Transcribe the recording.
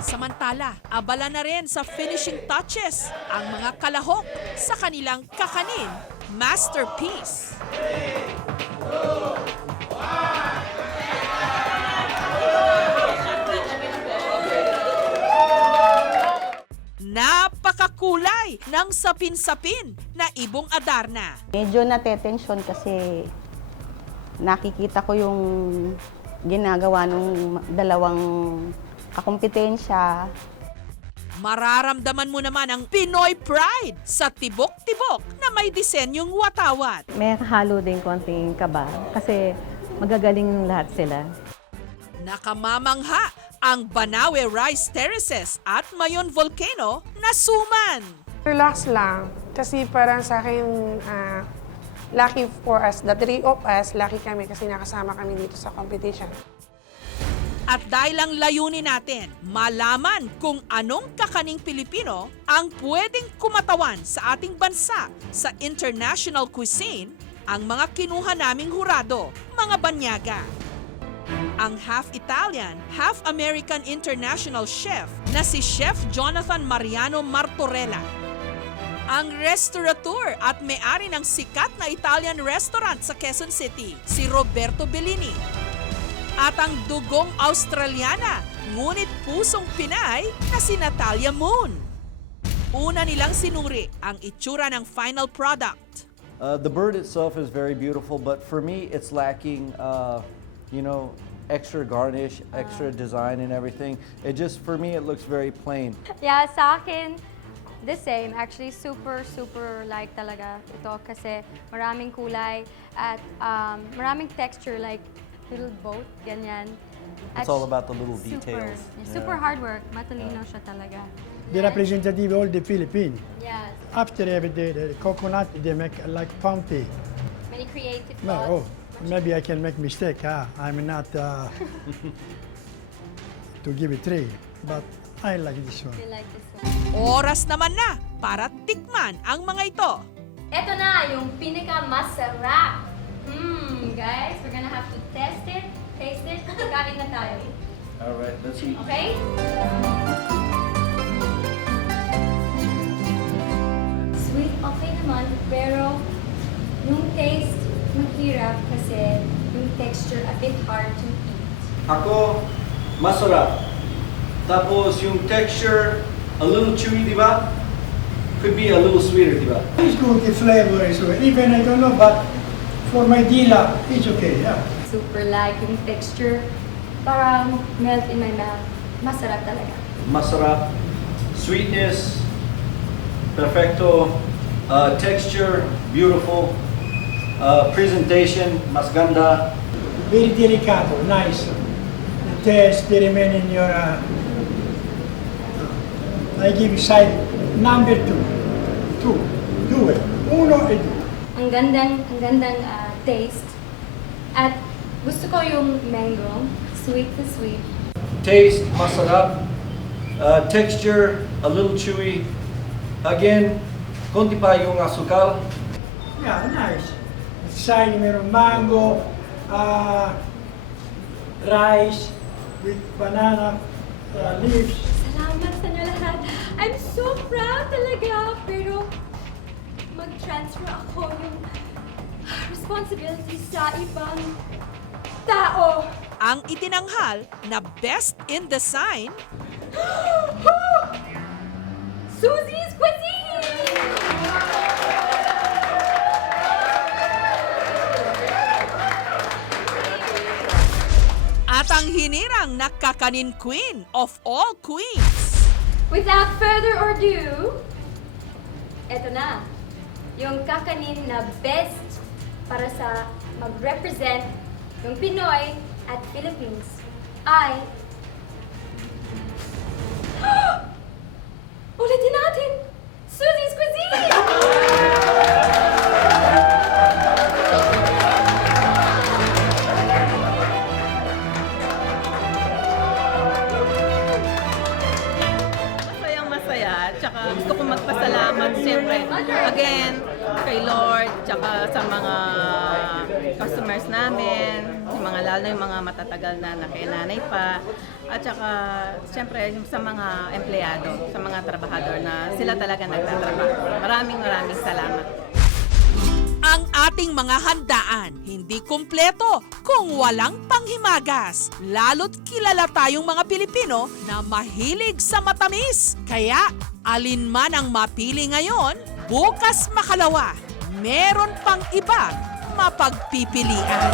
Samantala, abala na rin sa finishing touches ang mga kalahok sa kanilang kakanin masterpiece. Napakakulay ng sapin-sapin na ibong Adarna. Medyo natetensyon kasi nakikita ko yung ginagawa ng dalawang kakumpetensya. Mararamdaman mo naman ang Pinoy pride sa tibok-tibok na may disenyong watawat. May halo din konting kaba kasi magagaling lahat sila. Nakamamangha ang Banawe Rice Terraces at Mayon Volcano na suman. Relax lang. Kasi parang sa akin, lucky for us, the three of us, lucky kami kasi nakasama kami dito sa competition. At dahil ang layunin natin, malaman kung anong kakaning Pilipino ang pwedeng kumatawan sa ating bansa sa international cuisine, ang mga kinuha naming hurado, mga banyaga. Ang half-Italian, half-American international chef na si Chef Jonathan Mariano Martorella. Ang restaurateur at may-ari ng sikat na Italian restaurant sa Quezon City, si Roberto Bellini. At ang dugong Australiana, ngunit pusong Pinay na si Natalia Moon. Una nilang sinuri ang itsura ng final product. The bird itself is very beautiful, but for me, it's lacking, extra garnish, extra design and everything. For me, it looks very plain. Yeah, sa akin, the same. Actually, super like talaga ito kasi maraming kulay at maraming texture like little boat, ganyan. It's all about the little details. Super hard work. Matalino siya talaga. The representative of the Philippines. Yes. After every day, the coconut, they make like pumpy. Many creative No, thoughts. maybe I can make mistake. I'm not to give it 3, but I like this one. I like this one. Oras naman na para tikman ang mga ito. Ito na yung pinaka-masarap. Guys, we're gonna have to test it, taste it. Kain na tayo. All right, let's eat. Okay? Sweet, okay naman, pero yung taste, mahirap kasi yung texture a bit hard to eat. Ako, masarap. Tapos yung texture, a little chewy, di ba? Could be a little sweeter, di ba? It's good, the flavor is good. Even I don't know, but for my dila, it's okay, yeah. Super like yung texture, parang melt in my mouth. Masarap talaga. Masarap. Sweetness, perfecto. Texture, beautiful. Presentation, mas ganda. Very delicate, nice. The taste, they remain in your... I give side number 2. 2 it. Uno e due. Ang gandang taste. At gusto ko yung mango, sweet to sweet. Taste, masarap. Texture, a little chewy. Again, konti pa yung asukal. Yeah, nice. Side meron mango, rice with banana leaves. Salamat sa inyo lahat. I'm so proud talaga. Pero mag-transfer ako yung responsibility sa ibang tao. Ang itinanghal na Best in Design, Susie's Cuisine! at ang hinirang na kakanin queen of all queens. Without further ado, eto na. Yung kakanin na best para sa mag-represent ng Pinoy at Philippines ay... Ulitin natin! Susie's Cuisine! Masaya, tsaka gusto kong magpasalamat siyempre again kay Lord, tsaka sa mga customers namin, mga lalo na yung mga matatagal na nakinanay pa. At saka, siyempre, sa mga empleyado, sa mga trabahador na sila talaga nagtatrabaho. Maraming salamat. Ang ating mga handaan hindi kumpleto kung walang panghimagas. Lalo't kilala tayong mga Pilipino na mahilig sa matamis. Kaya alin man ang mapili ngayon, bukas makalawa. Meron pang ibang mapagpipilian.